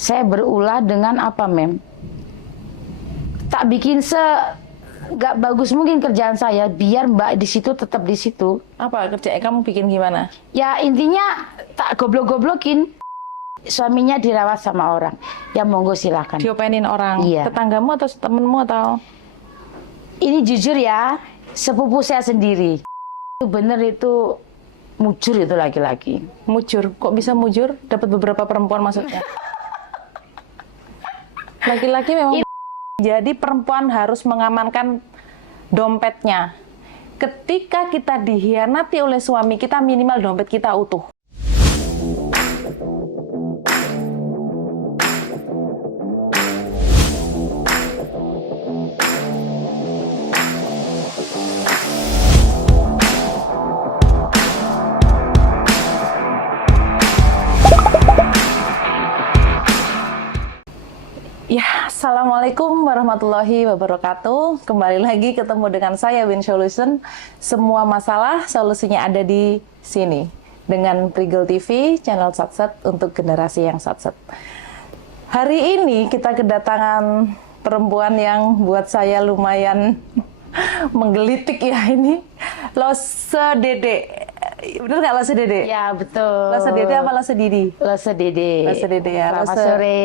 Saya berulah dengan apa, Mem? Tak bikin nggak bagus mungkin kerjaan saya, biar Mbak di situ tetap di situ. Apa kerjaan kamu bikin gimana? Ya intinya tak goblok-goblokin. Suaminya dirawat sama orang. Ya monggo silakan. Diopenin orang? Iya. Tetanggamu atau temenmu atau? Ini jujur ya, sepupu saya sendiri. Itu bener itu mujur itu laki-laki. Mujur? Kok bisa mujur? Dapat beberapa perempuan maksudnya? Laki-laki memang. Jadi perempuan harus mengamankan dompetnya. Ketika kita dikhianati oleh suami kita, minimal dompet kita utuh. Ya, Assalamualaikum warahmatullahi wabarakatuh. Kembali lagi ketemu dengan saya, Win Solution. Semua masalah, solusinya ada di sini. Dengan Prigel TV, channel Satset untuk generasi yang Satset. Hari ini kita kedatangan perempuan yang buat saya lumayan menggelitik ya ini. Lose Dede. Bener nggak Lose Dede? Ya betul. Lose Dede apa Lose Didi? Lose Dede. Lose Dede ya. Selamat sore.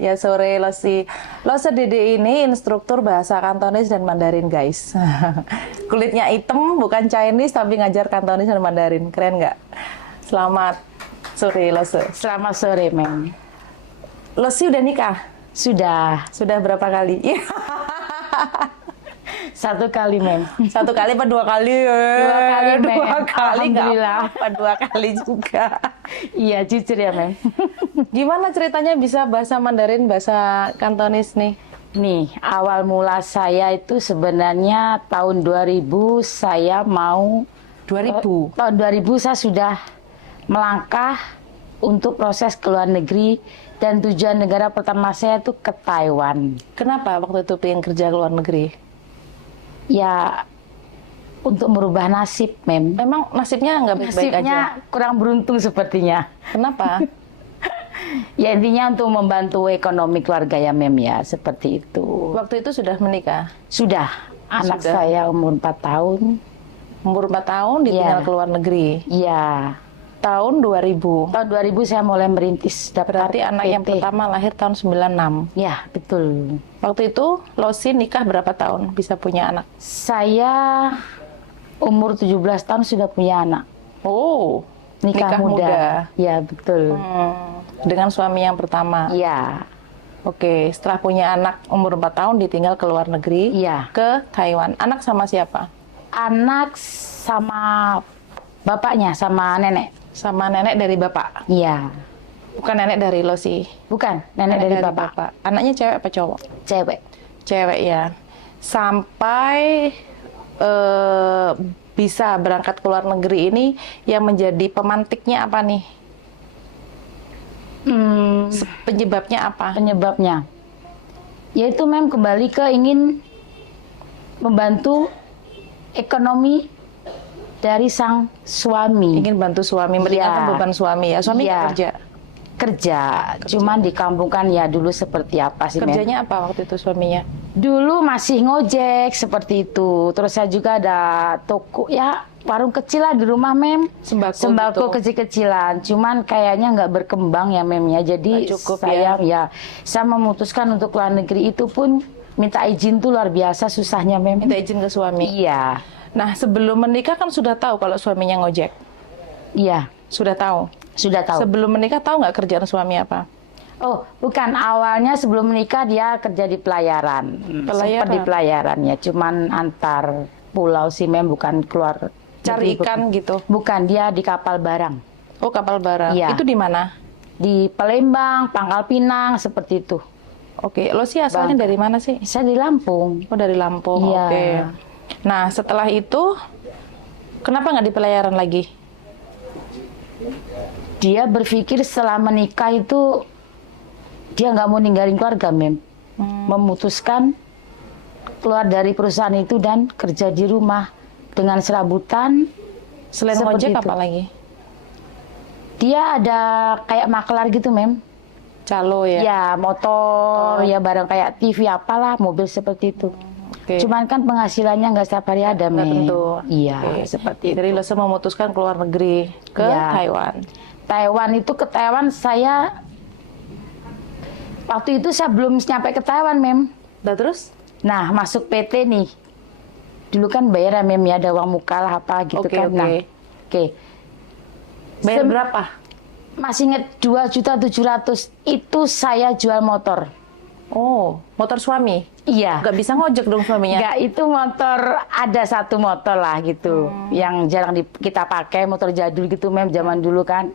Ya sore Losi. Lose Dede ini instruktur bahasa Kantonis dan Mandarin guys. Kulitnya hitam, bukan Chinese tapi ngajar Kantonis dan Mandarin. Keren nggak? Selamat sore Lose. Selamat sore, Mem. Losi udah nikah? Sudah. Sudah berapa kali? Satu kali, Mem. Satu kali apa dua kali? Dua kali, Mem. Dua kali nggak Alhamdulillah. apa dua kali juga. Iya, jujur ya, Mem. Gimana ceritanya bisa bahasa Mandarin, bahasa Kantonis nih? Nih, awal mula saya itu sebenarnya tahun 2000 saya mau 2000? Tahun 2000 saya sudah melangkah untuk proses ke luar negeri dan tujuan negara pertama saya itu ke Taiwan. Kenapa waktu itu pengen kerja ke luar negeri? Ya, untuk merubah nasib, Mem. Memang nasibnya nggak baik-baik aja? Nasibnya kurang beruntung sepertinya. Kenapa? Ya intinya untuk membantu ekonomi keluarga ya, Mem ya, seperti itu. Waktu itu sudah menikah? Sudah, anak Sudah. saya umur 4 tahun. Umur 4 tahun ditinggal Iya. ke luar negeri. Iya, Tahun 2000. tahun 2000 saya mulai merintis daftar Berarti anak yang PT. pertama lahir tahun 96. Ya, betul. Waktu itu Losi nikah berapa tahun bisa punya anak? Saya umur 17 tahun sudah punya anak. Oh, Nikah muda. Ya, betul. Dengan suami yang pertama. Iya, Oke, setelah punya anak umur 4 tahun ditinggal ke luar negeri iya. ke Taiwan. Anak sama siapa? Anak sama bapaknya, sama nenek. Sama nenek dari bapak. Iya. Bukan nenek dari Losi. Bukan, nenek dari bapak. Anaknya cewek apa cowok? Cewek. Cewek ya. Sampai bisa berangkat ke luar negeri ini yang menjadi pemantiknya apa nih? Penyebabnya apa? Penyebabnya yaitu Mem kembali ke ingin membantu ekonomi dari sang suami. Ingin bantu suami, meringankan Iya. beban suami ya. Suami nggak Iya. kerja. Cuman di kampung kan ya dulu seperti apa sih, Mem? Kerjanya apa waktu itu suaminya? Dulu masih ngojek seperti itu. Terus saya juga ada toko ya, warung kecil lah di rumah, Mem. Sembako gitu. Kecil-kecilan. Cuman kayaknya nggak berkembang ya, Mem ya. Jadi Nggak cukup saya memutuskan untuk luar negeri itu pun minta izin tuh luar biasa susahnya, Mem. Minta izin ke suami. Iya. Nah, sebelum menikah kan sudah tahu kalau suaminya ngojek. Iya, Sudah tahu. sudah tahu. Sebelum menikah tahu nggak kerjaan suami apa? Oh, bukan. Awalnya sebelum menikah dia kerja di pelayaran. Pelayaran? Seperti pelayaran ya. Cuman antar pulau sih, Mem. Bukan keluar. Cari negeri, ikan gitu. Bukan, dia di kapal barang. Oh, kapal barang. Iya. Itu di mana? Di Palembang, Pangkal Pinang, seperti itu. Oke, lo sih asalnya dari mana sih? Saya di Lampung. Oh, dari Lampung. Iya. Oke. Nah, setelah itu kenapa nggak di pelayaran lagi? Dia berpikir setelah menikah itu dia nggak mau ninggalin keluarga, Mem. Memutuskan keluar dari perusahaan itu dan kerja di rumah dengan serabutan. Selain Seperti ngojek itu. apa lagi? Dia ada kayak makelar gitu, Mem. Calo ya. Ya, motor, ya barang kayak TV apalah, mobil seperti itu. Oke. Cuman kan penghasilannya nggak setiap hari ada, Nggak Mem. tentu. Iya, Oke. seperti itu. Jadi Lose memutuskan keluar negeri ke Iya. Taiwan. Taiwan itu ke Taiwan saya waktu itu saya belum nyampe ke Taiwan, Mem. Udah terus? Nah, masuk PT nih. Dulu kan bayar ya, Mem, ya ada uang muka lah apa gitu Oke, kan. oke. Nah, oke. Bayar Sem- berapa? Masih inget 2.700.000 itu saya jual motor. Oh, motor suami. Iya. Nggak bisa ngojek dong suaminya. Enggak, itu motor, ada satu motor lah gitu. Yang jarang kita pakai, motor jadul gitu, Mem, zaman dulu kan.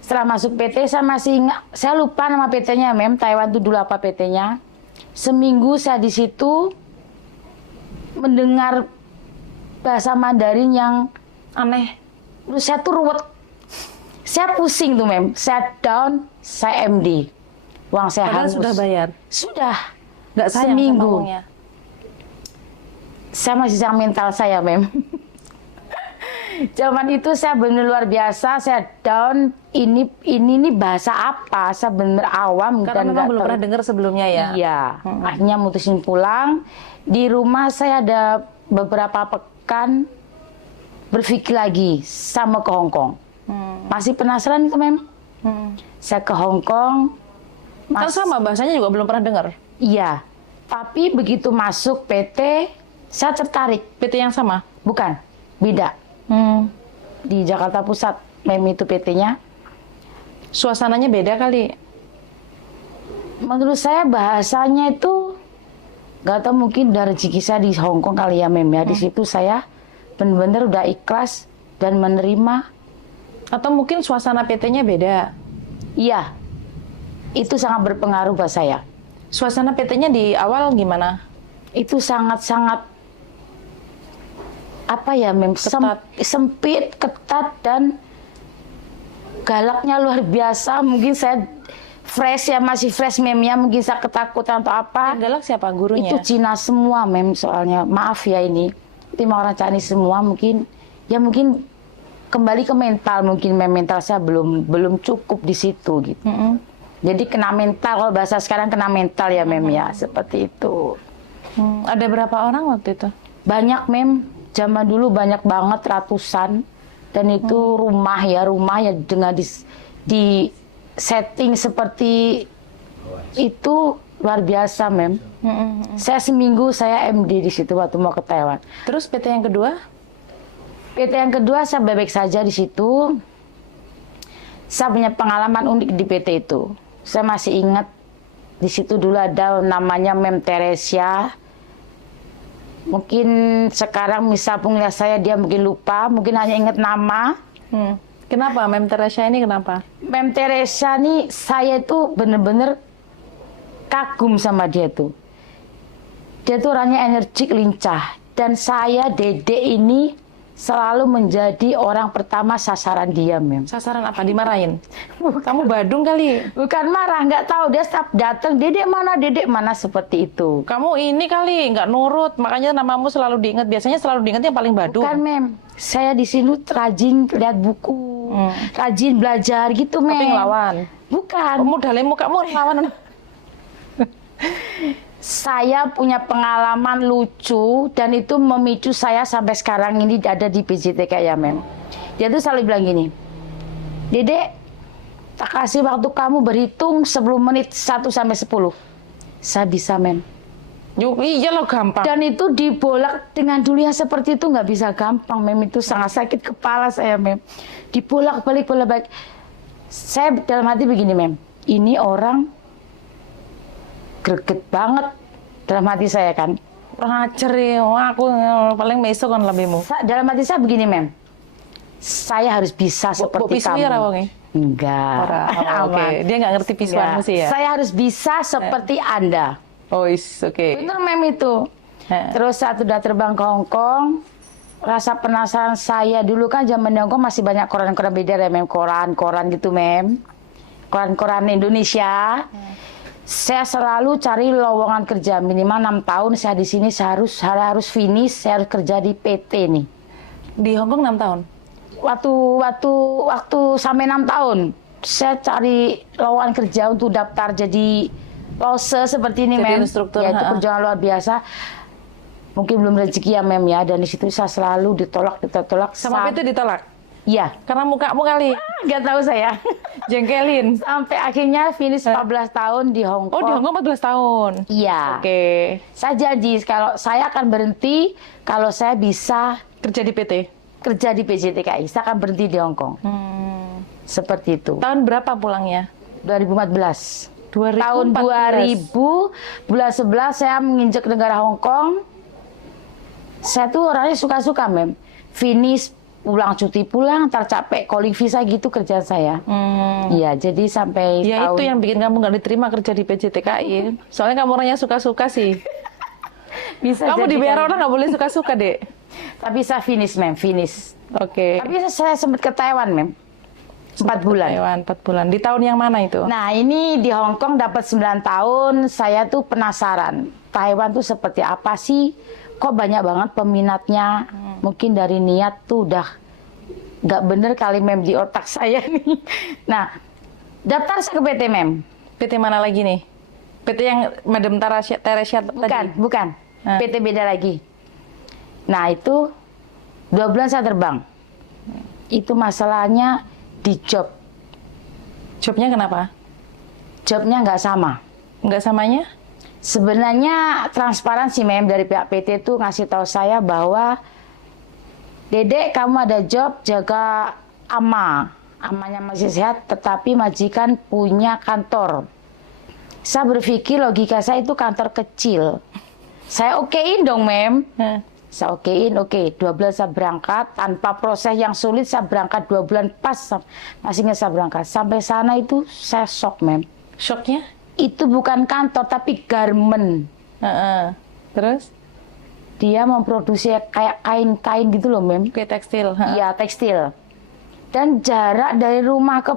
Setelah masuk PT, saya masih ingat, saya lupa nama PT-nya, Mem. Taiwan itu dulu apa PT-nya. Seminggu saya di situ mendengar bahasa Mandarin yang Aneh. terus saya tuh ruwet. Saya pusing tuh, Mem. Saya down, saya MD. Uang saya Padahal hangus. sudah bayar. Sudah. Nggak sayang Seminggu. sama uangnya. Saya masih sayang mental saya, Mem. Zaman itu saya benar luar biasa, saya down. Ini bahasa apa? Saya benar awam Karena dan memang nggak belum tahu. pernah dengar sebelumnya ya. Iya, akhirnya mutusin pulang. Di rumah saya ada beberapa pekan berpikir lagi sama ke Hong Kong. Masih penasaran itu, Mem? Saya ke Hong Kong. Kan sama bahasanya juga belum pernah dengar. Iya, tapi begitu masuk PT, saya tertarik. PT yang sama. Bukan, beda. Di Jakarta Pusat, Mem, itu PT-nya. Suasananya beda kali. Menurut saya bahasanya itu nggak tahu, mungkin dari rezeki saya di Hong Kong kali ya, Mem, ya. Di situ saya benar-benar udah ikhlas dan menerima. Atau mungkin suasana PT-nya beda. Iya, itu sangat berpengaruh buat saya. Suasana PT-nya di awal gimana? Itu sangat-sangat apa ya, Mem, Ketat. sempit, ketat, dan galaknya luar biasa. Mungkin saya fresh ya, masih fresh, Mem, ya. Mungkin saya ketakutan atau apa. Yang galak siapa? Gurunya? Itu Cina semua, Mem, soalnya. Maaf ya ini. Tim orang Chinese semua mungkin. Ya mungkin kembali ke mental. Mungkin mental saya belum cukup di situ gitu. Jadi kena mental, kalau bahasa sekarang kena mental ya, Mem, ya. Seperti itu. Ada berapa orang waktu itu? Banyak, Mem. Zaman dulu banyak banget, ratusan. Dan itu rumah ya dengan di setting seperti itu luar biasa, Mem. Saya seminggu saya MD di situ waktu mau ke Taiwan. Terus PT yang kedua? PT yang kedua saya bebek saja di situ. Saya punya pengalaman unik di PT itu. Saya masih ingat di situ dulu ada namanya Mem Teresia. Mungkin sekarang misal penglihat saya dia mungkin lupa, mungkin hanya ingat nama. Kenapa Mem Teresia ini kenapa? Mem Teresa nih saya tuh bener-bener kagum sama dia tuh. Dia tuh orangnya energik, lincah. Dan saya, Dede ini selalu menjadi orang pertama sasaran dia, Mem. Sasaran apa? Dimarahin? Kamu Badung kali. Bukan marah, nggak tahu. Dia setiap datang, Dedek mana, seperti itu. Kamu ini kali nggak nurut, makanya namamu selalu diingat. Biasanya selalu diingat yang paling Badung. Bukan, Mem. Saya di sini rajin lihat buku. Rajin belajar gitu, Mem. Tapi ngelawan. Bukan. Modalnya mukamu ngelawan. Saya punya pengalaman lucu dan itu memicu saya sampai sekarang ini ada di PJTK ya, Mem. Dia tuh selalu bilang gini, Dedek, tak kasih waktu kamu berhitung 10 menit 1 sampai 10. Saya bisa, Mem. Yuk, iya lo gampang. Dan itu dibolak dengan dulu yang seperti itu nggak bisa gampang, Mem. Itu sangat sakit kepala saya, Mem. Dibolak-balik. Saya dalam hati begini, Mem. Ini orang greget banget dalam hati saya kan. Kurang ajar ya, aku paling meso kan lebihmu. Dalam hati saya begini, Mem. Saya harus bisa seperti kamu. Enggak. Oke. Dia nggak ngerti pisuanmu sih ya? Saya harus bisa seperti Anda. Oh, oke. Bener, Mem, itu. Terus saat udah terbang ke Hong Kong, rasa penasaran saya dulu kan zaman di Hong Kong masih banyak koran-koran beda ya, Mem. Koran gitu, Mem. Koran-koran Indonesia. Saya selalu cari lowongan kerja minimal 6 tahun. Saya di sini saya harus finish, saya harus kerja di PT nih. Di Hong Kong 6 tahun? Waktu sampai 6 tahun. saya cari lowongan kerja untuk daftar jadi lose seperti ini, Jadi Mem. instruktur, Ya, itu ha-ha. perjuangan luar biasa. Mungkin belum rezeki ya, Mem ya. Dan di situ saya selalu ditolak. Sama PT ditolak? Iya. Karena mukamu kali Nggak tahu saya. jengkelin. Sampai akhirnya finish 14 tahun di Hong Oh, Kong. di Hongkong 14 tahun. Iya. Oke. Saya janji kalau saya akan berhenti kalau saya bisa Kerja di PT. kerja di PJTKI. Saya akan berhenti di Hong Kong. Seperti itu. Tahun berapa pulangnya? 2014. 2014. Tahun 2000, bulan 11 saya menginjak negara Hong Kong. Saya tuh orangnya suka-suka, Mem. Finish, pulang cuti pulang, ntar capek, calling visa gitu kerjaan saya. Iya, jadi sampai Ya tahun... itu yang bikin kamu nggak diterima kerja di PJTKI. Soalnya kamu orangnya suka-suka sih. bisa Kamu jadi dibayar kan. orang nggak boleh suka-suka, Dek. Tapi saya finish, Mem, finish. Oke. Tapi saya sempat ke Taiwan, Mem. 4 bulan. Taiwan 4 bulan. Di tahun yang mana itu? Nah, ini di Hong Kong dapat 9 tahun, saya tuh penasaran. Taiwan tuh seperti apa sih? Kok banyak banget peminatnya? Mungkin dari niat tuh udah nggak bener kali, Mem, di otak saya nih. Nah, daftar saya ke PT, Mem. PT mana lagi nih? PT yang Madam Teresia Bukan, tadi? bukan. Hah? PT beda lagi. Nah, itu 2 bulan saya terbang. Itu masalahnya di job. Jobnya kenapa? Jobnya nggak sama. Nggak samanya? Sebenarnya transparan sih, Mem, dari pihak PT itu ngasih tahu saya bahwa Dedek, kamu ada job jaga amanya masih sehat, tetapi majikan punya kantor. Saya berpikir logika saya itu kantor kecil. Saya okein dong, Mem. Hah. Saya okein, oke. 2 bulan saya berangkat, tanpa proses yang sulit saya berangkat 2 bulan pas. Masih ingat saya berangkat. Sampai sana itu saya shock, Mem. Shocknya? Itu bukan kantor, tapi garment. Heeh. Terus? Dia memproduksi kayak kain-kain gitu loh, Mem. Kayak tekstil. Heeh. Iya, tekstil. Dan jarak dari rumah ke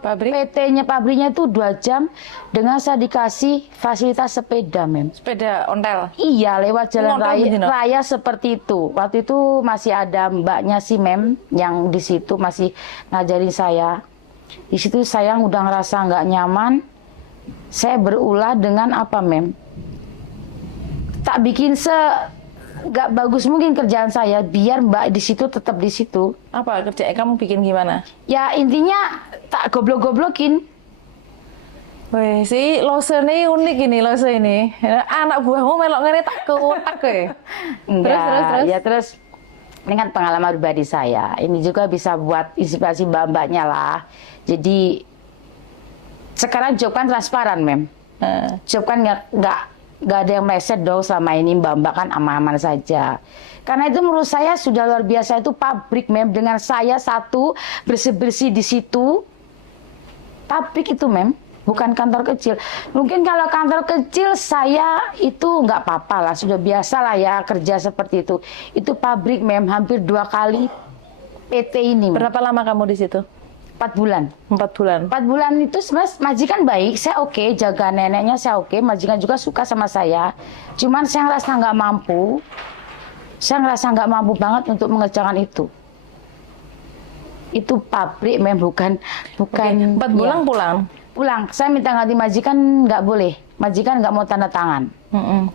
Pabrik? PT-nya, pabriknya itu 2 jam. Dengan saya dikasih fasilitas sepeda, Mem. Sepeda ontel. Iya, lewat jalan Ngontrol raya, begini, no? raya seperti itu. Waktu itu masih ada mbaknya sih, Mem, yang di situ masih ngajarin saya. Di situ saya udah ngerasa nggak nyaman. Saya berulah dengan apa, Mem? Tak bikin nggak bagus mungkin kerjaan saya, biar mbak di situ tetap di situ. Apa kerjaan kamu bikin gimana? Ya intinya tak goblok-goblokin. Wih, si Lose ini unik ini, Lose ini. Anak buahmu melok ngene tak ke otak ya. Enggak, Terus. ya terus ini kan pengalaman pribadi saya. Ini juga bisa buat inspirasi mbak-mbaknya lah. Jadi sekarang job kan transparan, Mem. Job kan nggak ada yang meleset dong, selama ini mbak-mbak kan aman-aman saja. Karena itu menurut saya sudah luar biasa, itu pabrik, Mem. Dengan saya satu bersih-bersih di situ. Pabrik itu, Mem. Bukan kantor kecil. Mungkin kalau kantor kecil saya itu nggak apa-apa lah, sudah biasa lah ya kerja seperti itu. Itu pabrik, Mem, hampir 2 kali PT ini, Mem. Berapa lama kamu di situ? 4 bulan. 4 bulan. 4 bulan itu sebenarnya majikan baik, saya oke, jaga neneknya saya oke, majikan juga suka sama saya. Cuman saya ngerasa nggak mampu, banget untuk mengerjakan itu. Itu pabrik, Mem, bukan. Oke, 4 bulan ya. pulang. Pulang, saya minta ganti majikan nggak boleh, majikan nggak mau tanda tangan.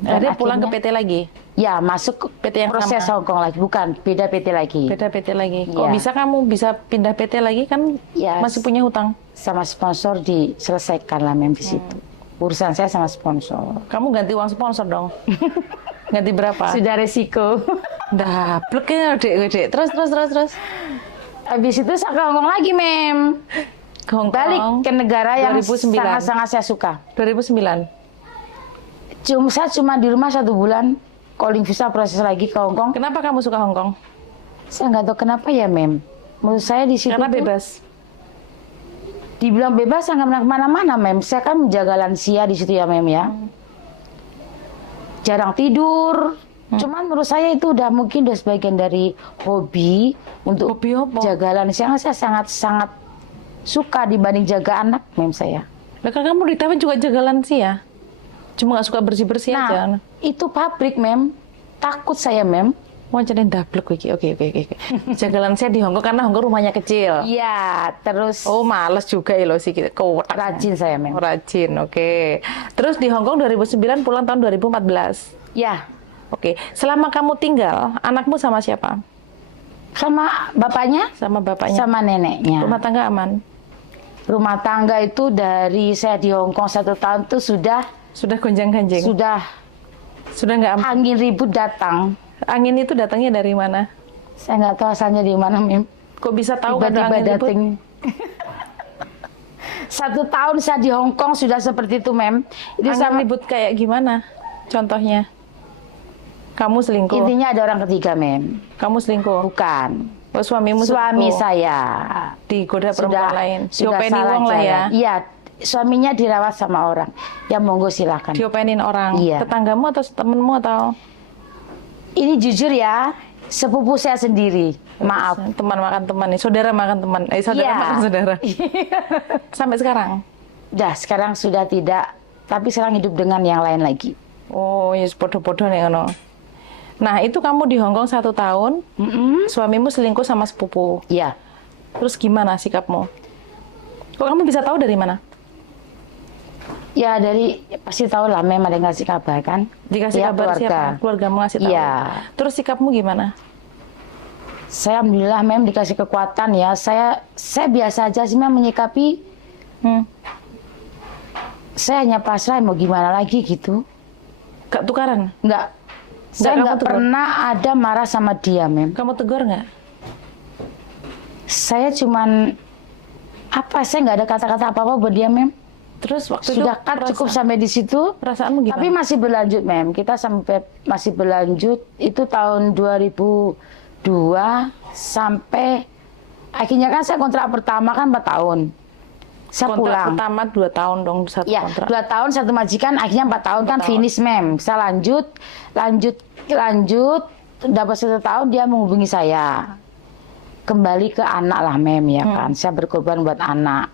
Jadi Dan pulang ke akhirnya- PT lagi. Ya masuk ke PT yang proses sama. Hongkong lagi, bukan beda PT lagi. Beda PT lagi. Kok Iya. bisa kamu bisa pindah PT lagi kan Iya. masih punya hutang? Sama sponsor diselesaikan lah, Mem, di situ. Urusan saya sama sponsor. Kamu ganti uang sponsor dong. Ganti berapa? Sudah resiko. Daplek ya, Dek. Terus. Habis itu saya ke Hongkong lagi, Mem. Ke Hongkong. Balik ke negara yang 2009. sangat-sangat saya suka. 2009. Saya cuma di rumah 1 bulan, calling visa proses lagi ke Hongkong. Kenapa kamu suka Hongkong? Saya nggak tahu kenapa ya, Mem. Menurut saya di situ Karena tuh- bebas. Dibilang bebas, saya nggak pernah kemana-mana, Mem. Saya kan menjaga lansia di situ ya, Mem ya. Jarang tidur. Cuman menurut saya itu udah mungkin udah sebagian dari hobi untuk Hobi apa? jaga lansia. Saya sangat-sangat suka dibanding jaga anak, Mem, saya. Lah kan kamu di Taiwan juga jaga lansia. Cuma nggak suka bersih-bersih aja. Nah, itu pabrik, Mem. Takut saya, Mem. Wah, jadi dablek iki. Oke. Jagalan saya di Hongkong karena Hongkong rumahnya kecil. Iya, terus Oh, males juga ya lo sih kotak. rajin saya Oh, mem. rajin, oke. Terus di Hongkong 2009 pulang tahun 2014. Ya, Oke. Selama kamu tinggal, anakmu sama siapa? sama bapaknya, Sama bapaknya. sama neneknya. Rumah tangga aman. Rumah tangga itu dari saya di Hong Kong 1 tahun tuh sudah Sudah gonjang-ganjing. Sudah nggak aman. angin ribut datang. Angin itu datangnya dari mana? Saya nggak tahu asalnya di mana, Mem. Kok bisa tahu ada Tiba-tiba angin ribut? datang. 1 tahun saya di Hong Kong sudah seperti itu, Mem. Itu Angin sama ribut kayak gimana? Contohnya? Kamu selingkuh. intinya ada orang ketiga, Mem. Kamu selingkuh. Bukan. Oh, suamimu Suami selingkuh. saya Digoda perempuan lain. sudah Diopeni salah wong lah ya. jalan. Iya, suaminya dirawat sama orang. Ya monggo silakan. Diopenin orang. Iya. Tetanggamu atau temenmu atau? Ini jujur ya, sepupu saya sendiri. Maaf. Teman makan teman nih. Saudara makan teman. Saudara Iya. makan saudara. Sampai sekarang. Dah, sekarang sudah tidak. Tapi sekarang hidup dengan yang lain lagi. Oh, ya podo-podo nih ngono. Nah, itu kamu di Hongkong 1 tahun, suamimu selingkuh sama sepupu. Iya. Terus gimana sikapmu? Kok kamu bisa tahu dari mana? Ya dari pasti tahu lah, memang ada yang ngasih kabar kan. Dikasih Ya, kabar siapa? Keluargamu ngasih tahu. Iya. Terus sikapmu gimana? Saya alhamdulillah mem dikasih kekuatan ya. Saya biasa aja sih mem menyikapi. Saya hanya pasrah, mau gimana lagi gitu. Gak tukaran? Enggak. Saya kamu nggak tegur? pernah ada marah sama dia, mem. Kamu tegur nggak? Saya cuman saya nggak ada kata-kata apa-apa buat dia, mem. Terus waktu Sudah itu kan cukup sampai di situ. perasaanmu gimana? Tapi masih berlanjut, mem. Kita sampai masih berlanjut itu tahun 2002 sampai akhirnya kan saya kontrak pertama kan 4 tahun. Saya kontrak pulang. pertama 2 tahun dong, satu Ya, kontrak. 2 tahun satu majikan, akhirnya 4 tahun kan 4 tahun. finish, mem. Saya lanjut, dapat 1 tahun dia menghubungi saya. Kembali ke anak lah, mem, ya kan. Saya berkorban buat anak.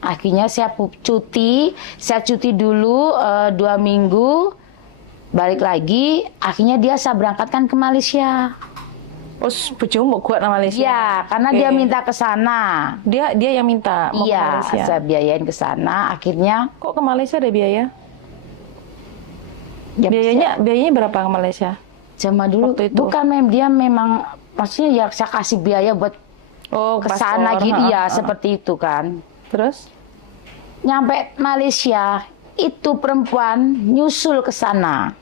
Akhirnya saya cuti dulu 2 minggu, balik lagi. Akhirnya saya berangkatkan ke Malaysia. Oh, bojomu kuat nama Malaysia? Iya, karena Oke. dia minta ke sana. Dia yang minta mau ke Iya, Malaysia. saya biayain ke sana. Akhirnya Kok ke Malaysia ada biaya? ya, Biayanya berapa ke Malaysia? zaman dulu Waktu itu? bukan, mem, dia memang maksudnya ya saya kasih biaya buat Oh, ke sana paspor. gitu ya, Ha. seperti itu kan. Terus? Nyampe Malaysia, itu perempuan nyusul ke sana.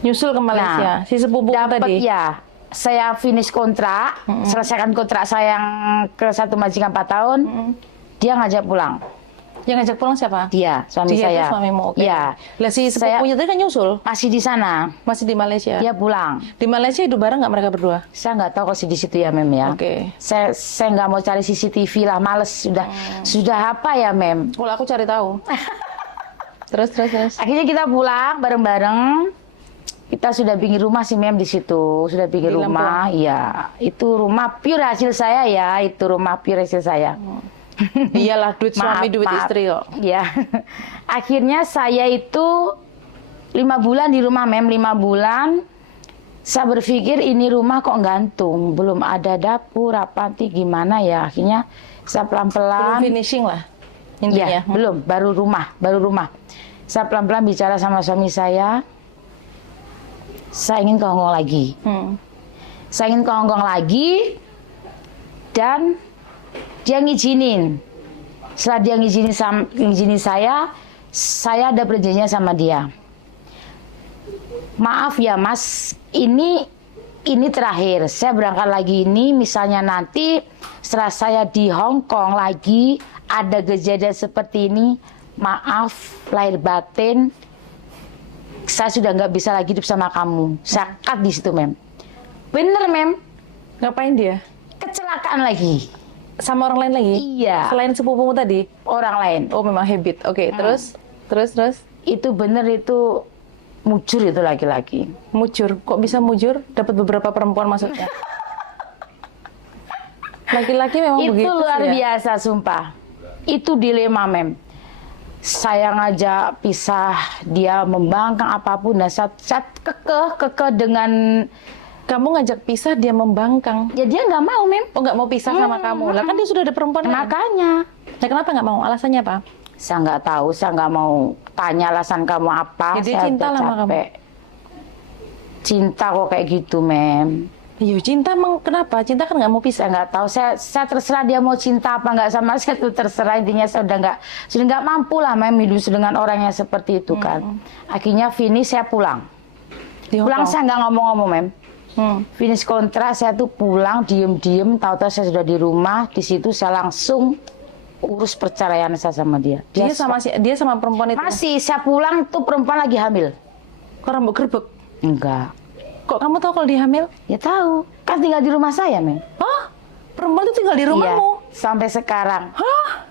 Nyusul ke Malaysia. Si sepupu Dapat tadi? ya. Saya finish kontrak, selesaikan kontrak saya yang ke satu majikan 4 tahun. Dia ngajak pulang. Yang ngajak pulang siapa? Dia, suami Dia saya. itu suamimu, oke. Iya. Lah si Saya sepupunya tadi kan nyusul? masih di sana. Masih di Malaysia? Dia pulang. Di Malaysia hidup bareng nggak mereka berdua? Saya nggak tahu kalau di situ ya, mem ya. Oke. Saya nggak mau cari CCTV lah, males sudah apa ya, mem. Kalau aku cari tahu. terus. Akhirnya kita pulang bareng-bareng. Kita sudah bikin rumah sih, mem, di situ. Sudah bikin Di rumah, iya. Itu rumah pure hasil saya ya. Itu rumah pure hasil saya. Iyalah, duit suami, duit Maaf. istri kok. Ya. Akhirnya saya itu 5 bulan di rumah, mem, 5 bulan. Saya berpikir ini rumah kok gantung, belum ada dapur, apa nanti gimana ya. Akhirnya saya Belum pelan-pelan. finishing lah, Ya, intinya. belum, baru rumah. Saya pelan-pelan bicara sama suami saya. Saya ingin ke Hong Kong lagi. Saya ingin ke Hong Kong lagi dan dia ngizinin. Setelah dia ngizinin saya ada perjanjian sama dia. Maaf ya, Mas, ini terakhir. Saya berangkat lagi ini, misalnya nanti setelah saya di Hong Kong lagi ada kejadian seperti ini, maaf lahir batin, saya sudah nggak bisa lagi hidup sama kamu. Saya cut di situ, mem. Bener, mem. Ngapain dia? Kecelakaan lagi. Sama orang lain lagi? Iya. Selain sepupumu tadi? Orang lain. Oh, memang habit. Oke, terus? Itu bener, itu mujur itu laki-laki. Mujur. Kok bisa mujur? Dapat beberapa perempuan maksudnya? Laki-laki memang Itu begitu luar sih ya? biasa, sumpah. Itu dilema, mem. saya ngajak pisah, dia membangkang apapun. Dan saya kekeh dengan, Kamu ngajak pisah, dia membangkang. ya dia nggak mau, Mem. Oh, nggak mau pisah sama kamu. Lah kan dia sudah ada perempuan lain. Makanya. Nah, kenapa nggak mau? Alasannya apa? Saya nggak tahu, saya nggak mau tanya alasan kamu apa. Ya, dia Saya cinta udah lah sama kamu. capek. Cinta kok kayak gitu, Mem. Iya, cinta emang kenapa? Cinta kan nggak mau pisah. Saya nggak tahu. Saya terserah dia mau cinta apa nggak sama saya, itu terserah. Intinya saya sudah nggak mampu lah, Mem, hidup dengan orang yang seperti itu kan. Akhirnya finish, saya pulang. Di Hong Pulang Kong. saya nggak ngomong-ngomong, Mem. Hmm. Finish kontrak, saya tuh pulang diem-diem, tahu-tahu saya sudah di rumah. Di situ saya langsung urus perceraian saya sama dia. Dia sama perempuan itu. Masih saya pulang tuh perempuan lagi hamil. Kok rambut gerbek? Enggak. Kok kamu tahu kalau dia hamil? Ya tahu, kan tinggal di rumah saya, Mem. Hah? Perempuan itu tinggal di rumahmu? Iya, sampai sekarang. Hah?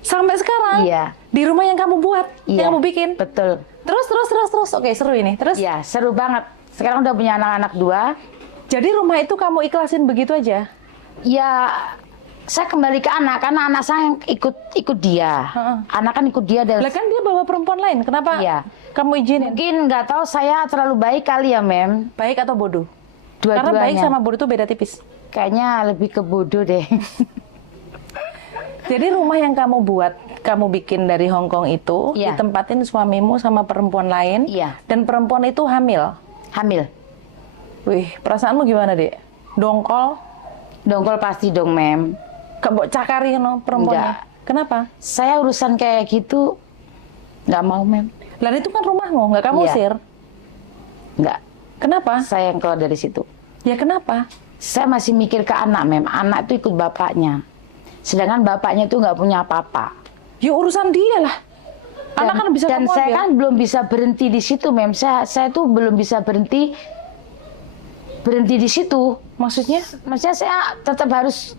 Sampai sekarang? Iya. Di rumah yang kamu buat? Iya. Yang kamu bikin? Betul. Terus. Oke, seru ini. Terus? Iya, seru banget. Sekarang udah punya anak-anak 2. Jadi rumah itu kamu ikhlasin begitu aja? Ya, saya kembali ke anak, karena anak saya yang ikut dia. Heeh. Anak kan ikut dia dan Lah kan dia bawa perempuan lain. Kenapa Iya. kamu izinin? mungkin nggak tahu saya terlalu baik kali ya, Mem. Baik atau bodoh? Karena Dua-duanya. baik sama bodoh itu beda tipis. Kayaknya lebih ke bodoh deh. Jadi rumah yang kamu buat, kamu bikin dari Hong Kong itu, Iya. ditempatin suamimu sama perempuan lain, Iya. dan perempuan itu hamil. Hamil. Wih, perasaanmu gimana, Dek? Dongkol? Dongkol pasti dong, Mem. Kebok cakari no perempuannya? Enggak. Kenapa? Saya urusan kayak gitu nggak mau, Mem. Lah itu kan rumahmu, nggak kamu Iya. usir. Nggak. Kenapa? Saya yang keluar dari situ. Ya kenapa? Saya masih mikir ke anak, Mem. Anak itu ikut bapaknya. Sedangkan bapaknya itu nggak punya apa-apa. Ya urusan dia lah. Anak kan bisa Dan kamu saya ambil. kan belum bisa berhenti di situ, Mem. Saya tuh belum bisa berhenti di situ. Maksudnya? Maksudnya saya tetap harus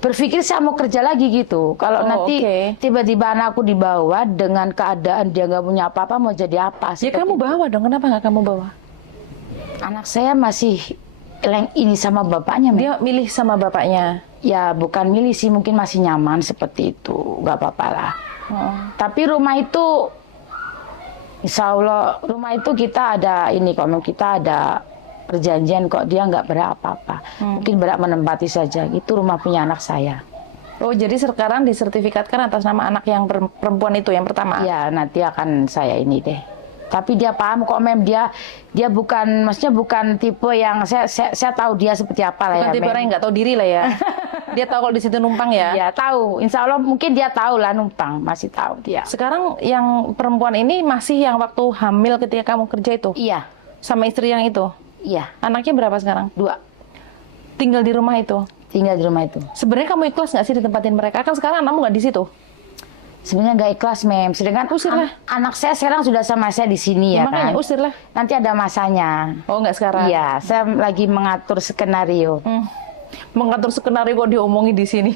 berpikir saya mau kerja lagi gitu. Kalau Oh, nanti oke. tiba-tiba anakku dibawa dengan keadaan dia nggak punya apa-apa, mau jadi apa? Ya Seperti kamu itu. bawa dong, kenapa nggak kamu bawa? Anak saya masih ini sama bapaknya, Mem. Dia milih sama bapaknya. Ya bukan milih sih, mungkin masih nyaman seperti itu, nggak apa-apa lah. Oh. Tapi rumah itu, insya Allah rumah itu kita ada ini kok, Mem. Kita ada perjanjian kok, dia nggak berhak apa-apa. Mungkin berhak menempati saja. Itu rumah punya anak saya. Oh, jadi sekarang disertifikatkan atas nama anak yang perempuan itu yang pertama? Ya nanti akan saya ini deh. Tapi dia paham kok, Mem. Dia bukan, maksudnya bukan tipe yang saya tahu dia seperti apa lah Bukan ya, tipe Mem. orang yang nggak tahu diri lah ya. Dia tahu kalau di situ numpang ya. Ya tahu, insya Allah mungkin dia tahu lah numpang, masih tahu dia. Sekarang yang perempuan ini masih yang waktu hamil ketika kamu kerja itu? Iya, Sama istri yang itu? iya, Anaknya berapa sekarang? 2 Tinggal di rumah itu? tinggal di rumah itu. Sebenarnya kamu ikhlas nggak sih ditempatin mereka? Kan sekarang anakmu nggak di situ. Sebenarnya gak ikhlas, Mem. Sedangkan Usir lah. anak saya sekarang sudah sama saya di sini ya Makanya kan. usir lah. Nanti ada masanya. Oh, nggak sekarang? Iya, saya lagi mengatur skenario. Mengatur skenario kok diomongin di sini.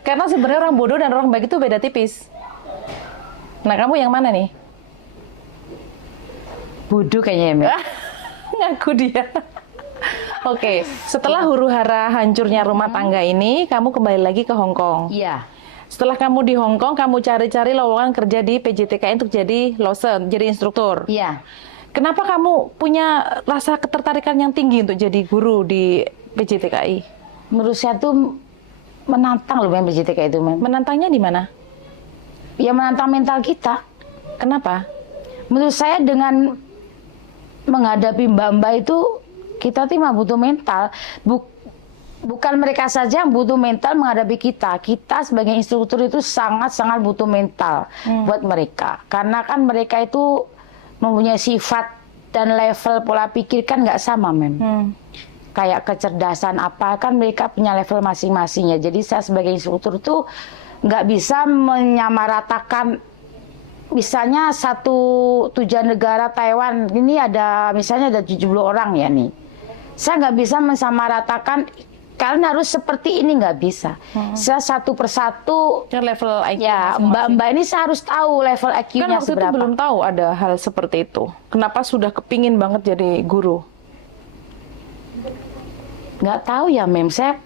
Karena sebenarnya orang bodoh dan orang baik itu beda tipis. Nah, kamu yang mana nih? Bodoh kayaknya, ya, Mem. Ngaku dia. Oke, setelah huru-hara hancurnya rumah tangga ini, kamu kembali lagi ke Hong Kong. Iya. Setelah kamu di Hong Kong, kamu cari-cari lowongan kerja di PJTKI untuk jadi lawson, jadi instruktur. Iya. Kenapa kamu punya rasa ketertarikan yang tinggi untuk jadi guru di PJTKI? Menurut saya tuh menantang loh, Mem, PJTK itu, Mem. Menantangnya di mana? Ya menantang mental kita. Kenapa? Menurut saya dengan menghadapi mbak-mbak itu, kita tuh mah butuh mental. Bukan mereka saja yang butuh mental menghadapi kita. Kita sebagai instruktur itu sangat-sangat butuh mental buat mereka. Karena kan mereka itu mempunyai sifat dan level pola pikir kan nggak sama, Mem. Kayak kecerdasan apa, kan mereka punya level masing-masingnya. Jadi saya sebagai instruktur tuh nggak bisa menyamaratakan. Misalnya satu tujuan negara Taiwan, ini ada misalnya ada 70 orang ya nih. Saya nggak bisa mensamaratakan, kalian harus seperti ini, nggak bisa. Saya satu persatu, Kan level IQ ya masing-masing. mbak-mbak ini saya harus tahu level Kan IQ-nya waktu itu seberapa. belum tahu ada hal seperti itu. Kenapa sudah kepingin banget jadi guru? Nggak tahu ya, Mem. Saya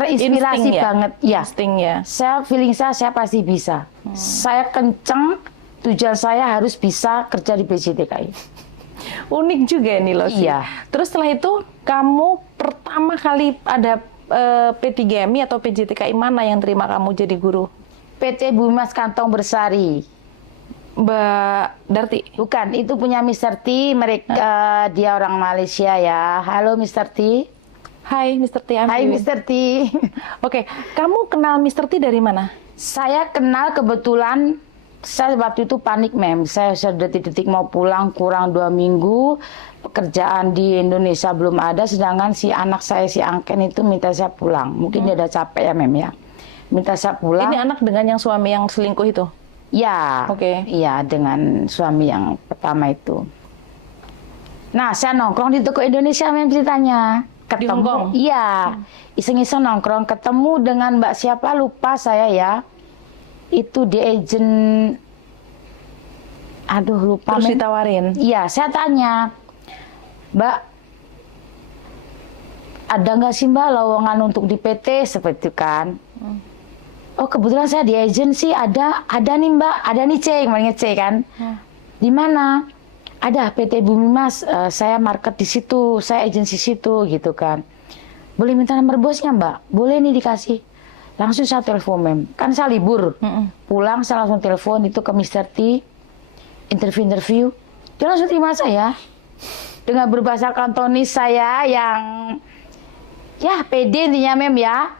terinspirasi Insting ya? banget. Ya, Insting ya. feeling saya pasti bisa. Saya kenceng, tujuan saya harus bisa kerja di PJTKI. Unik juga ini loh sih. Iya. Terus setelah itu kamu pertama kali ada P3MI atau PJTKI mana yang terima kamu jadi guru? PT Bumimas Kantong Bersari. Mbak Darti? Bukan, itu punya Mr. T. Mereka dia orang Malaysia ya. Halo Mr. T. Hai Mr. T. Hai Mr. T. Oke, kamu kenal Mr. T dari mana? Saya kenal kebetulan, saya waktu itu panik mem. Saya sudah detik-detik mau pulang, kurang 2 minggu. Pekerjaan di Indonesia belum ada, sedangkan si anak saya, si Angken itu minta saya pulang. Mungkin dia udah capek ya mem ya. Minta saya pulang. Ini anak dengan yang suami yang selingkuh itu? Ya, Oke. Iya, dengan suami yang pertama itu. Nah, saya nongkrong di toko Indonesia mem ceritanya. Di Hong Kong? Iya, iseng-iseng nongkrong, ketemu dengan Mbak siapa lupa saya ya. Itu di agent, aduh lupa. Terus Mem. ditawarin? Iya, saya tanya, Mbak, ada nggak sih Mbak lowongan untuk di PT seperti itu kan? Oh kebetulan saya di agensi ada nih Mbak, ada nih C, kemarin C kan? Di mana? Ada PT Bumimas, saya market di situ, saya agensi situ gitu kan. Boleh minta nomor bosnya Mbak? Boleh nih dikasih. Langsung saya telepon mem, kan saya libur. Pulang saya langsung telepon itu ke Mr. T, interview. Dia langsung terima saya. Dengan berbahasa Kantonis saya yang ya pede intinya mem ya.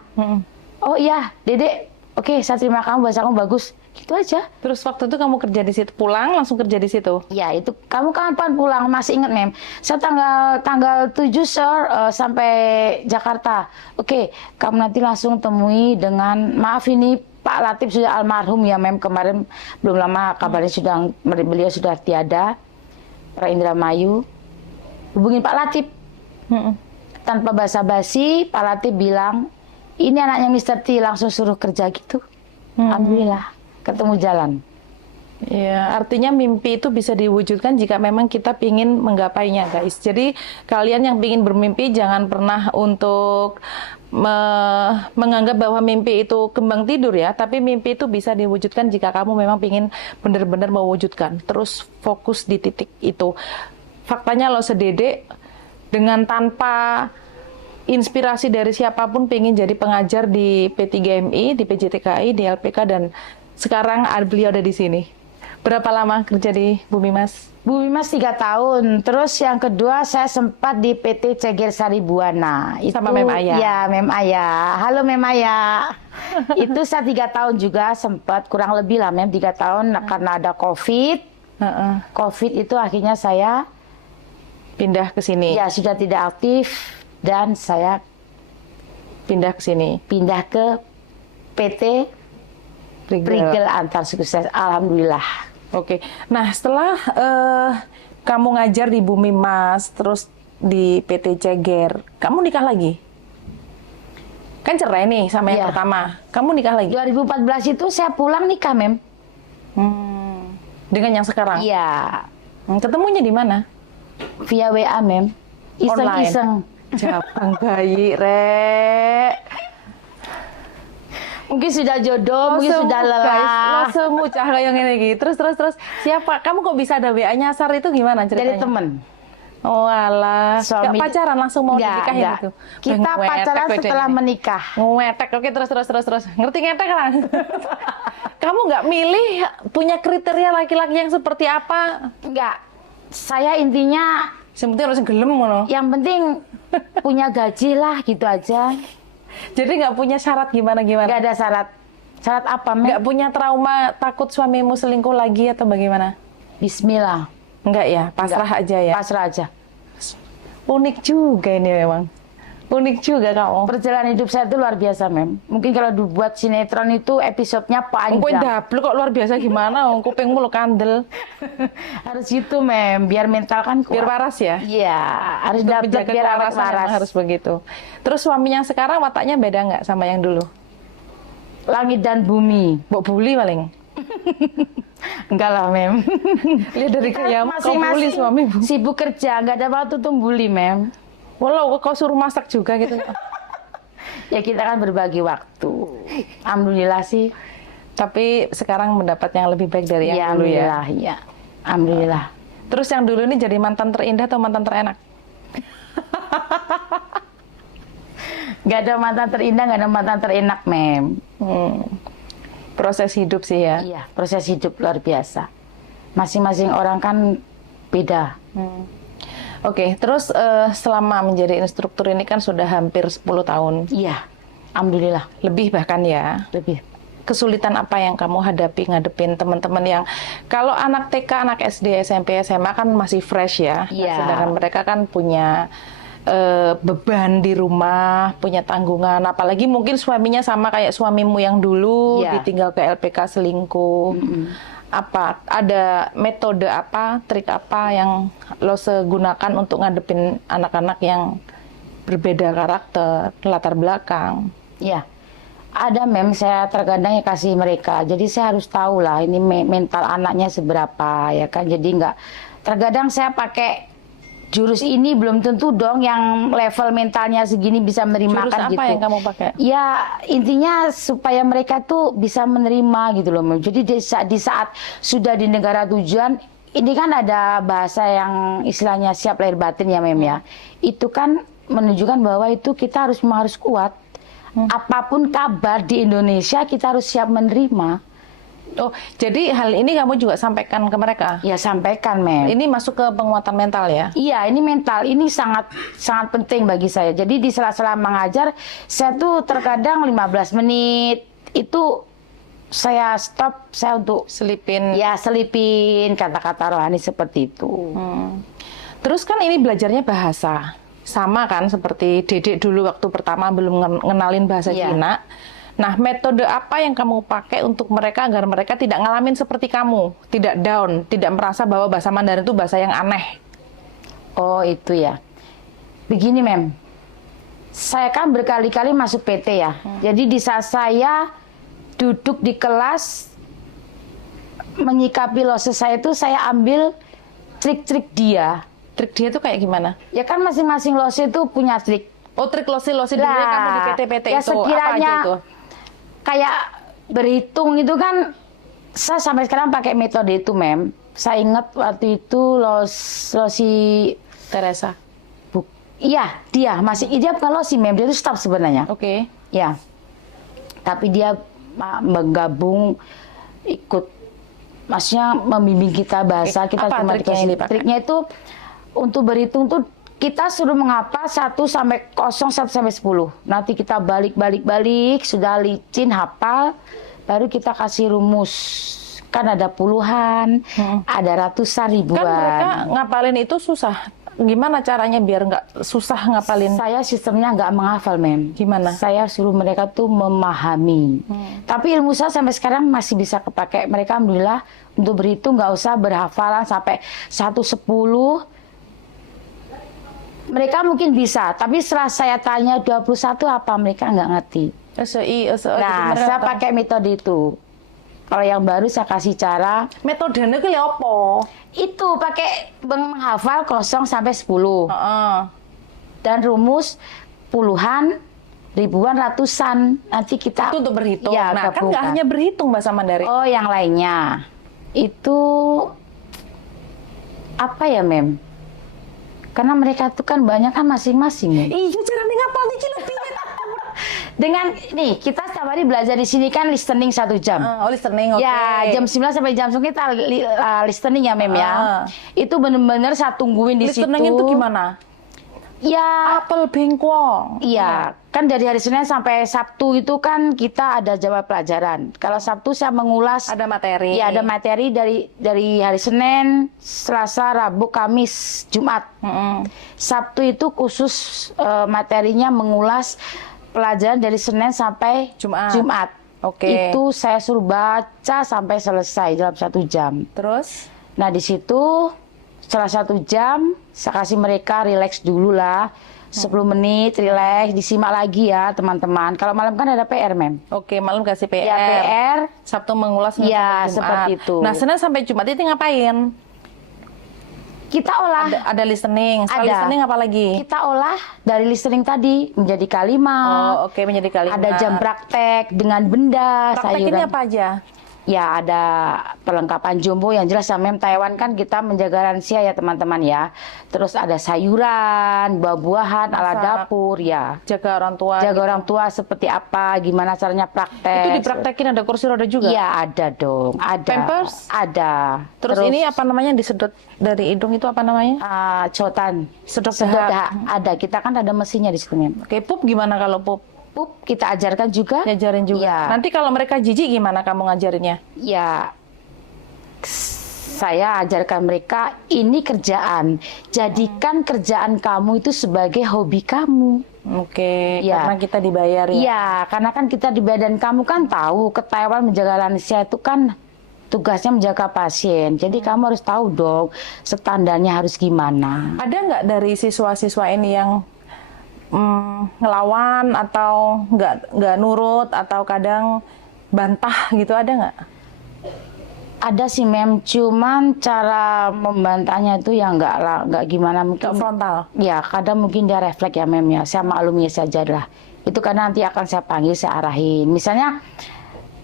Oh iya Dede, oke saya terima kamu, bahasa kamu bagus. Gitu aja. Terus waktu itu kamu kerja di situ, pulang langsung kerja di situ? Ya itu, kamu kapan pulang? Masih ingat mem? Saya tanggal 7 sampai Jakarta. Oke, kamu nanti langsung temui dengan, maaf ini Pak Latif sudah almarhum ya mem, kemarin belum lama kabarnya beliau sudah tiada. Pak Indramayu, hubungin Pak Latif. Tanpa basa-basi, Pak Latif bilang, ini anaknya Mr. T, langsung suruh kerja gitu. Alhamdulillah, ketemu jalan. Ya, artinya mimpi itu bisa diwujudkan jika memang kita ingin menggapainya, guys. Jadi kalian yang ingin bermimpi jangan pernah untuk menganggap bahwa mimpi itu kembang tidur ya, tapi mimpi itu bisa diwujudkan jika kamu memang ingin benar-benar mewujudkan. Terus fokus di titik itu. Faktanya lo sedede dengan tanpa inspirasi dari siapapun pengen jadi pengajar di P3MI, di PJTKI, di LPK, dan sekarang beliau ada di sini. Berapa lama kerja di Bumimas? Bumimas 3 tahun. Terus yang kedua saya sempat di PT Ceger Sari Buana. Itu, sama Mem Aya? Ya, Mem Aya. Halo Mem Aya. Itu saya 3 tahun juga sempat, kurang lebih lah Mem, 3 tahun karena ada COVID. COVID itu akhirnya saya pindah ke sini. Ya, sudah tidak aktif dan saya pindah ke sini. Pindah ke PT Prigel Antar Sukses. Alhamdulillah. Oke. Nah, setelah kamu ngajar di Bumimas, terus di PT Ceger, kamu nikah lagi? Kan cerai nih sama yang pertama. Kamu nikah lagi? 2014 itu saya pulang nikah, Mem. Dengan yang sekarang? Iya. Ketemunya di mana? Via WA, Mem. Iseng-iseng. Jabang bayi, Rek. Mungkin sudah jodoh, mungkin sudah lelah. Lo semu kayak yang ini gitu. Terus siapa? Kamu kok bisa ada WA nyasar itu gimana ceritanya? Dari temen. Oh alah. Suami. Gak pacaran langsung mau dinikahin gitu? Kita pacaran setelah menikah. Ngewetek. Oke, terus. Ngerti ngetek kan? Kamu nggak milih punya kriteria laki-laki yang seperti apa? Enggak. Saya intinya yang penting harus gelem ngono. Yang penting punya gaji lah, gitu aja. Jadi nggak punya syarat gimana-gimana? Nggak ada syarat. Syarat apa, Mem? Nggak punya trauma takut suamimu selingkuh lagi atau bagaimana? Bismillah. Enggak ya? Pasrah aja ya? Pasrah aja. Unik juga ini memang. Unik juga kamu. Perjalanan hidup saya itu luar biasa, Mem. Mungkin kalau dibuat sinetron itu episodenya panjang. Kok double kok luar biasa gimana? Kupingmu lo kandel. Harus gitu, Mem. Biar mental kan kuat. Biar waras ya? Iya. Harus dapat biar waras. Harus begitu. Terus suaminya sekarang wataknya beda nggak sama yang dulu? Langit dan bumi. Mbok bully paling? Enggak lah, Mem. Lihat dari kayak kau bully suamimu. Sibuk kerja, nggak ada waktu tuh bully, Mem. Walau kau suruh masak juga gitu. Ya kita kan berbagi waktu. Alhamdulillah sih. Tapi sekarang mendapat yang lebih baik dari yang dulu ya. Alhamdulillah, ya. Alhamdulillah. Terus yang dulu ini jadi mantan terindah atau mantan terenak? Gak ada mantan terindah, gak ada mantan terenak, Mem. Proses hidup sih ya. Iya, proses hidup luar biasa. Masing-masing orang kan beda. Oke, terus selama menjadi instruktur ini kan sudah hampir 10 tahun. Iya, alhamdulillah. Lebih bahkan ya. Lebih. Kesulitan apa yang kamu hadapi ngadepin teman-teman yang kalau anak TK, anak SD, SMP, SMA kan masih fresh ya. Iya. Sedangkan mereka kan punya beban di rumah, punya tanggungan. Apalagi mungkin suaminya sama kayak suamimu yang dulu, Iya. ditinggal ke LPK selingkuh. Apa ada metode apa, trik apa yang lo segunakan untuk ngadepin anak-anak yang berbeda karakter, latar belakang? Iya. Ada, Mem, saya terkadang ya kasih mereka. Jadi saya harus tahu lah ini mental anaknya seberapa ya kan. Jadi nggak, terkadang saya pakai jurus ini belum tentu dong yang level mentalnya segini bisa menerima. Jurus kan apa gitu. yang kamu pakai? Ya intinya supaya mereka tuh bisa menerima gitu loh, Mem. Jadi di saat sudah di negara tujuan, ini kan ada bahasa yang istilahnya siap lahir batin ya, Mem ya. Itu kan menunjukkan bahwa itu kita harus kuat. Apapun kabar di Indonesia kita harus siap menerima. Oh, jadi hal ini kamu juga sampaikan ke mereka? Ya sampaikan, Mem. Ini masuk ke penguatan mental ya? Iya, ini mental, ini sangat sangat penting bagi saya. Jadi di sela-sela mengajar, saya tuh terkadang 15 menit itu saya stop, saya untuk Selipin. ya selipin kata-kata rohani seperti itu. Terus kan ini belajarnya bahasa. Sama kan seperti Dedek dulu waktu pertama belum ngenalin bahasa Iya. Cina. Nah, metode apa yang kamu pakai untuk mereka agar mereka tidak ngalamin seperti kamu? Tidak down, tidak merasa bahwa bahasa Mandarin itu bahasa yang aneh. Oh itu ya. Begini, Mem. Saya kan berkali-kali masuk PT ya. Jadi di saat saya duduk di kelas menyikapi lose saya itu saya ambil trik-trik dia. Trik dia tuh kayak gimana? Ya kan masing-masing lose itu punya trik. Oh, trik losi-losi dulu ya kamu di PT-PT ya itu. Apa aja sekiranya itu? kayak berhitung itu kan saya sampai sekarang pakai metode itu, Mem. Saya ingat waktu itu losi Teresa. iya, dia bukan losi, Mem. Dia itu staff sebenarnya. Oke. Ya. Tapi dia menggabung ikut, maksudnya membimbing kita bahasa. Kita apa cuma triknya yang dikasih dipakai? triknya itu untuk berhitung tuh kita suruh menghafal 1 sampai 0, 1 sampai 10. Nanti kita balik, sudah licin hafal, baru kita kasih rumus. Kan ada puluhan, ada ratusan, ribuan. Kan mereka ngapalin itu susah. Gimana caranya biar nggak susah ngapalin? Saya sistemnya nggak menghafal, Mem. Gimana? Saya suruh mereka tuh memahami. Tapi ilmu saya sampai sekarang masih bisa kepake. Mereka alhamdulillah untuk berhitung nggak usah berhafalan sampai 1-10. Mereka mungkin bisa, tapi setelah saya tanya 21 apa, mereka nggak ngerti. Nah, saya pakai metode itu. Kalau yang baru saya kasih cara. Metodenya itu apa? Itu pakai menghafal 0 sampai 10. Heeh. Dan rumus puluhan, ribuan, ratusan. Nanti kita Itu untuk berhitung. Ya, Nah, kan gabungkan. nggak hanya berhitung bahasa Mandarin. Oh, yang lainnya. Itu apa ya, Mem? Karena mereka tuh kan banyak kan masing-masing. Ya. Iya, caranya ngapal iki lebih. Dengan nih, kita setiap hari belajar di sini kan listening 1 jam. Oh, listening, oke. Ya, jam 9 sampai jam 10 kita listening ya, Mem ya. Itu bener-bener saya tungguin di situ. Listening itu gimana? Ya, Apel bengkong. iya. Kan dari hari Senin sampai Sabtu itu kan kita ada jadwal pelajaran. Kalau Sabtu saya mengulas. Ada materi. Iya, ada materi dari hari Senin, Selasa, Rabu, Kamis, Jumat. Sabtu itu khusus materinya mengulas pelajaran dari Senin sampai Jumat. Oke. Itu saya suruh baca sampai selesai dalam 1 jam. Terus? Nah di situ setelah 1 jam saya kasih mereka relax dulu lah. 10 menit relax, disimak lagi ya teman-teman. Kalau malam kan ada PR, Mem. Oke, malam kasih PR. Ya PR. Sabtu mengulas Senin Ya, sampai Jumat. seperti itu. Nah, Senin sampai Jumat itu ngapain? Kita olah. Ada listening. Setelah Ada. listening apa lagi? Kita olah dari listening tadi menjadi kalimat. Oh, oke, menjadi kalimat. Ada jam praktek dengan benda, Praktek ini sayuran. apa aja? Ya, ada perlengkapan jumbo yang jelas ya Mem. Taiwan kan kita menjaga lansia ya teman-teman ya. Terus ada sayuran, buah-buahan, alat Masak. dapur ya. Jaga orang tua. Jaga orang tua seperti apa, gimana caranya praktek. Itu dipraktekin ada kursi roda juga? Iya, ada dong. Ada. Pampers? Ada. Terus ini apa namanya disedot dari hidung itu apa namanya? Cotan. Sedot Sedot dahak. ada. Kita kan ada mesinnya di situ Mem. Oke, pup gimana kalau pup? Pup kita ajarkan juga. Ngajarin juga. Iya. Nanti kalau mereka jijik gimana kamu ngajarinnya? Ya, saya ajarkan mereka ini kerjaan. Jadikan kerjaan kamu itu sebagai hobi kamu. Oke, Ya. karena kita dibayar ya. Iya, karena kan kita di badan kamu kan tahu ke Taiwan menjaga lansia itu kan tugasnya menjaga pasien. Jadi kamu harus tahu dong standarnya harus gimana. Ada nggak dari siswa-siswa ini yang ngelawan atau nggak nurut atau kadang bantah gitu, ada nggak? Ada sih Mem, cuman cara membantahnya itu ya nggak gimana mungkin. Nggak frontal? Ya, kadang mungkin dia refleks ya Mem ya. Saya maklumi saja lah. Itu karena nanti akan saya panggil, saya arahin. Misalnya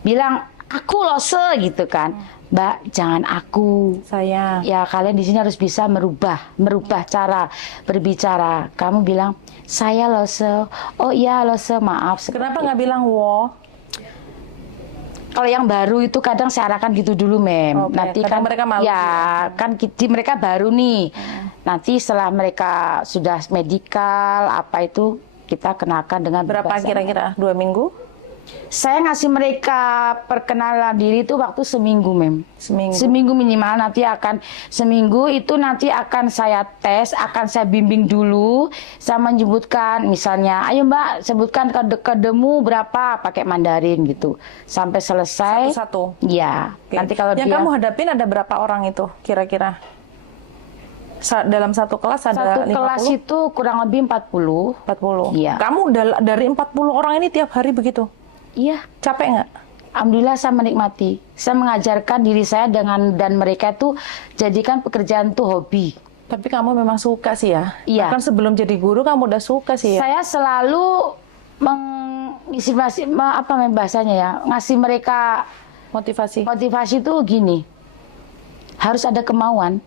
bilang aku lose gitu kan. Mbak, jangan aku. Saya. Ya, kalian di sini harus bisa merubah cara berbicara. Kamu bilang saya lose. Oh iya lose, maaf. Kenapa nggak bilang wo? Kalau yang baru itu kadang saya arahkan gitu dulu Mem. Oke, Nanti kadang kan mereka malu ya kan mereka baru nih. Nanti setelah mereka sudah medikal apa itu kita kenalkan dengan Berapa bahasa. kira-kira? 2 minggu? Saya ngasih mereka perkenalan diri itu waktu seminggu Mem. Seminggu. Seminggu minimal, seminggu itu nanti akan saya tes, akan saya bimbing dulu. Saya menyebutkan misalnya, ayo Mbak sebutkan kodemu berapa pakai Mandarin gitu. Sampai selesai. Satu-satu? Iya. Oke. Nanti kalau yang dia kamu hadapin ada berapa orang itu kira-kira? Dalam satu kelas ada satu kelas 50? itu kurang lebih 40. 40? Iya. Kamu dari 40 orang ini tiap hari begitu? Iya. Capek nggak? Alhamdulillah saya menikmati. Saya mengajarkan diri saya dan mereka itu jadikan pekerjaan itu hobi. Tapi kamu memang suka sih ya? Iya. Bahkan sebelum jadi guru kamu udah suka sih ya? Saya selalu mengisi bahasanya ya, ngasih mereka Motivasi? motivasi itu gini, harus ada kemauan.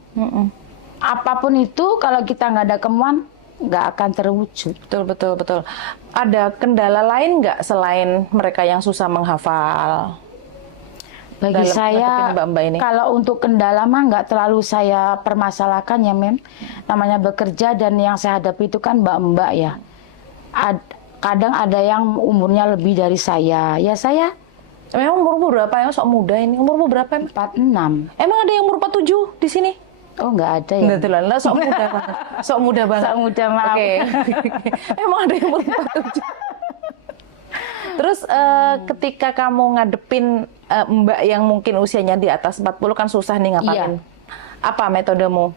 Apapun itu kalau kita nggak ada kemauan nggak akan terwujud. Betul. Ada kendala lain nggak selain mereka yang susah menghafal? Bagi Dalam saya, ngadepin mbak-mbak ini? kalau untuk kendala mah nggak terlalu saya permasalahkan ya Mem. Namanya bekerja dan yang saya hadapi itu kan mbak-mbak ya. Kadang ada yang umurnya lebih dari saya. Ya saya Memang umurmu berapa ya? Sok muda ini. Umurmu berapa? 46. Emang ada yang umur 47 di sini? Oh nggak ada ya. Enggak telan lah, sok muda banget. Sok muda banget. Sok muda, maaf. Oke. Emang ada yang umur 47. Terus ketika kamu ngadepin mbak yang mungkin usianya di atas 40 kan susah nih ngapain? Iya. Apa metodemu?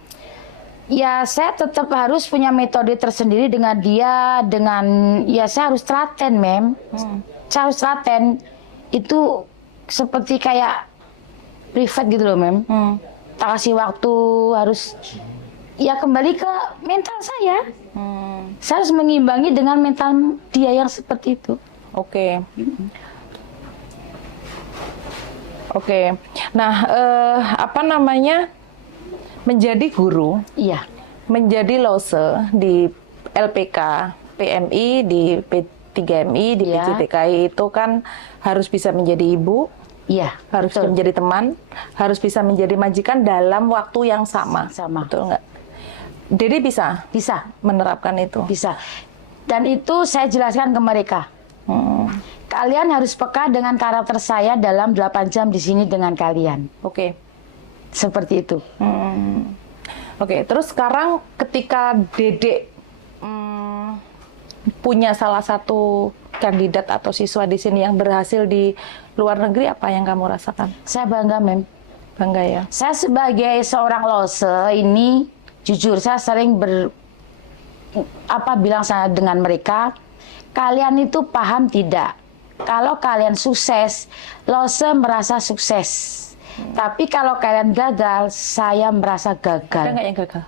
Ya saya tetap harus punya metode tersendiri dengan dia, ya saya harus telaten Mem. Saya harus telaten. Itu seperti kayak privat gitu loh Mem. Tak kasih waktu, harus ya kembali ke mental saya. Saya harus mengimbangi dengan mental dia yang seperti itu. Oke. Nah, apa namanya? Menjadi guru, Iya, menjadi lose di LPK, PMI, di P3MI, di Iya. PJTKI itu kan harus bisa menjadi ibu, iya. harus bisa betul. menjadi teman, harus bisa menjadi majikan dalam waktu yang sama. Sama. Betul nggak? Jadi bisa Bisa, menerapkan itu. bisa. Dan itu saya jelaskan ke mereka. Kalian harus peka dengan karakter saya dalam 8 jam di sini dengan kalian. Oke. Seperti itu. Oke, terus sekarang ketika Dedek punya salah satu kandidat atau siswa di sini yang berhasil di luar negeri, apa yang kamu rasakan? Saya bangga Mem. Bangga ya? Saya sebagai seorang lose ini jujur saya sering bilang saya dengan mereka, kalian itu paham tidak? Kalau kalian sukses, lose merasa sukses. Tapi kalau kalian gagal, saya merasa Ada gagal. nggak yang gagal?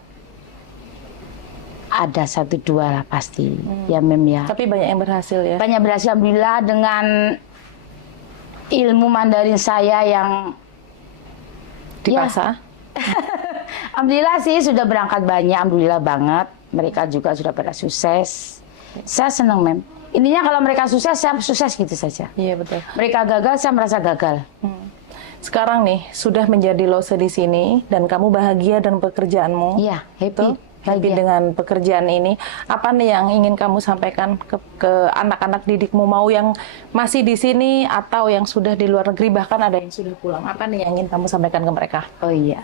ada 1-2 lah pasti, ya Mem ya. Tapi banyak yang berhasil ya? Banyak berhasil, alhamdulillah, dengan ilmu Mandarin saya yang Dipasah? alhamdulillah sih sudah berangkat banyak, alhamdulillah banget. Mereka juga sudah pada sukses. Saya senang Mem. Intinya kalau mereka sukses, saya sukses gitu saja. Iya betul. Mereka gagal, saya merasa gagal. Sekarang nih, sudah menjadi Lose di sini, dan kamu bahagia dengan pekerjaanmu. Iya, happy. Happy Bahagia. dengan pekerjaan ini. Apa nih yang ingin kamu sampaikan ke anak-anak didikmu, mau yang masih di sini atau yang sudah di luar negeri, bahkan ada yang sudah pulang? Apa nih yang ingin kamu sampaikan ke mereka? Oh iya,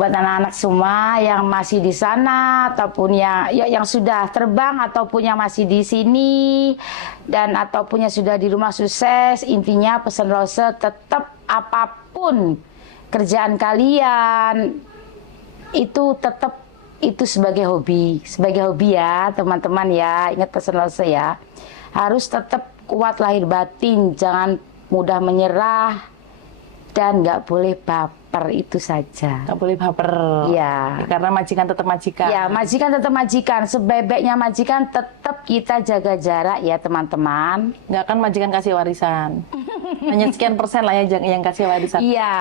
buat anak-anak semua yang masih di sana ataupun yang sudah terbang ataupun yang masih di sini dan ataupun yang sudah di rumah sukses, intinya pesan Lose tetap apapun kerjaan kalian itu tetap itu sebagai hobi ya teman-teman ya. Ingat pesan Lose ya, harus tetap kuat lahir batin, jangan mudah menyerah dan nggak boleh baper, itu saja. Nggak boleh baper. Iya. Karena majikan tetap majikan. Ya, majikan tetap majikan. Sebebeknya majikan tetap kita jaga jarak ya teman-teman. Nggak akan majikan kasih warisan. Hanya sekian persen lah ya yang kasih warisan. Iya,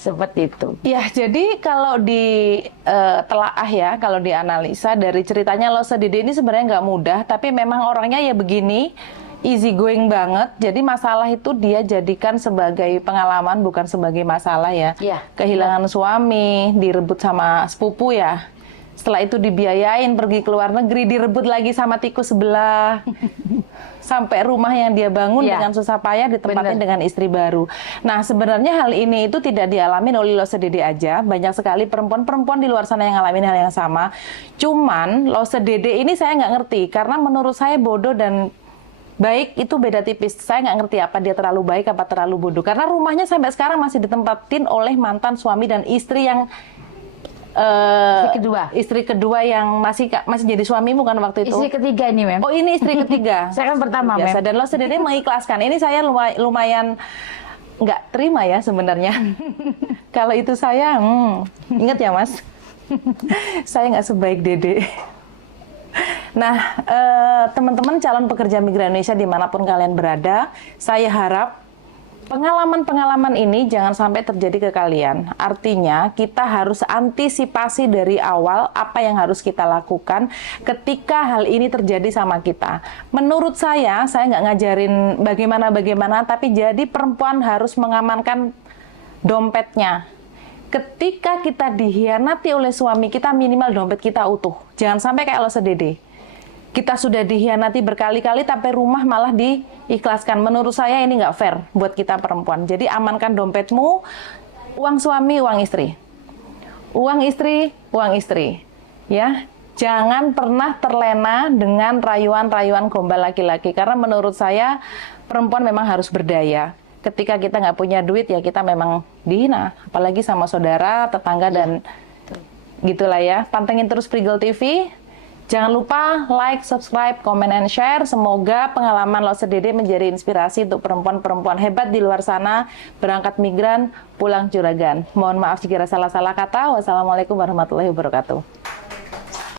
seperti itu. Ya, jadi kalau di telaah ya, kalau dianalisa dari ceritanya Lose Dede ini sebenarnya nggak mudah, tapi memang orangnya ya begini, easy going banget. Jadi masalah itu dia jadikan sebagai pengalaman, bukan sebagai masalah ya. Iya. Kehilangan suami, direbut sama sepupu ya. Setelah itu dibiayain pergi ke luar negeri, direbut lagi sama tikus sebelah. Sampai rumah yang dia bangun Iya. dengan susah payah ditempatin Bener. dengan istri baru. Nah, sebenarnya hal ini itu tidak dialami oleh Lose Dede aja. Banyak sekali perempuan-perempuan di luar sana yang ngalamin hal yang sama. Cuman Lose Dede ini saya nggak ngerti, karena menurut saya bodoh dan baik itu beda tipis. Saya nggak ngerti apa dia terlalu baik apa terlalu bodoh. Karena rumahnya sampai sekarang masih ditempatin oleh mantan suami dan istri yang istri kedua yang masih jadi suamimu kan waktu itu. Istri ketiga ini, Mem. Oh, ini istri ketiga. Saya kan pertama, Biasa. Mem. Dan Lose Dede mengikhlaskan. Ini saya lumayan nggak terima ya sebenarnya. Kalau itu saya, ingat ya Mas, saya nggak sebaik Dede. Nah, teman-teman calon pekerja migran Indonesia dimanapun kalian berada, saya harap pengalaman-pengalaman ini jangan sampai terjadi ke kalian. Artinya, kita harus antisipasi dari awal apa yang harus kita lakukan ketika hal ini terjadi sama kita. Menurut saya nggak ngajarin bagaimana-bagaimana, tapi jadi perempuan harus mengamankan dompetnya. Ketika kita dikhianati oleh suami kita, minimal dompet kita utuh. Jangan sampai kayak Lose Dede. Kita sudah dikhianati berkali-kali, tapi rumah malah diikhlaskan. Menurut saya ini nggak fair buat kita perempuan. Jadi amankan dompetmu, uang suami, uang istri. Uang istri, uang istri. Ya, jangan pernah terlena dengan rayuan-rayuan gombal laki-laki. Karena menurut saya perempuan memang harus berdaya. Ketika kita nggak punya duit ya kita memang dihina. Apalagi sama saudara, tetangga, dan gitulah ya. Pantengin terus Prigel TV. Jangan lupa like, subscribe, comment, and share. Semoga pengalaman Lose Dede menjadi inspirasi untuk perempuan-perempuan hebat di luar sana, berangkat migran, pulang juragan. Mohon maaf jika ada salah-salah kata. Wassalamualaikum warahmatullahi wabarakatuh.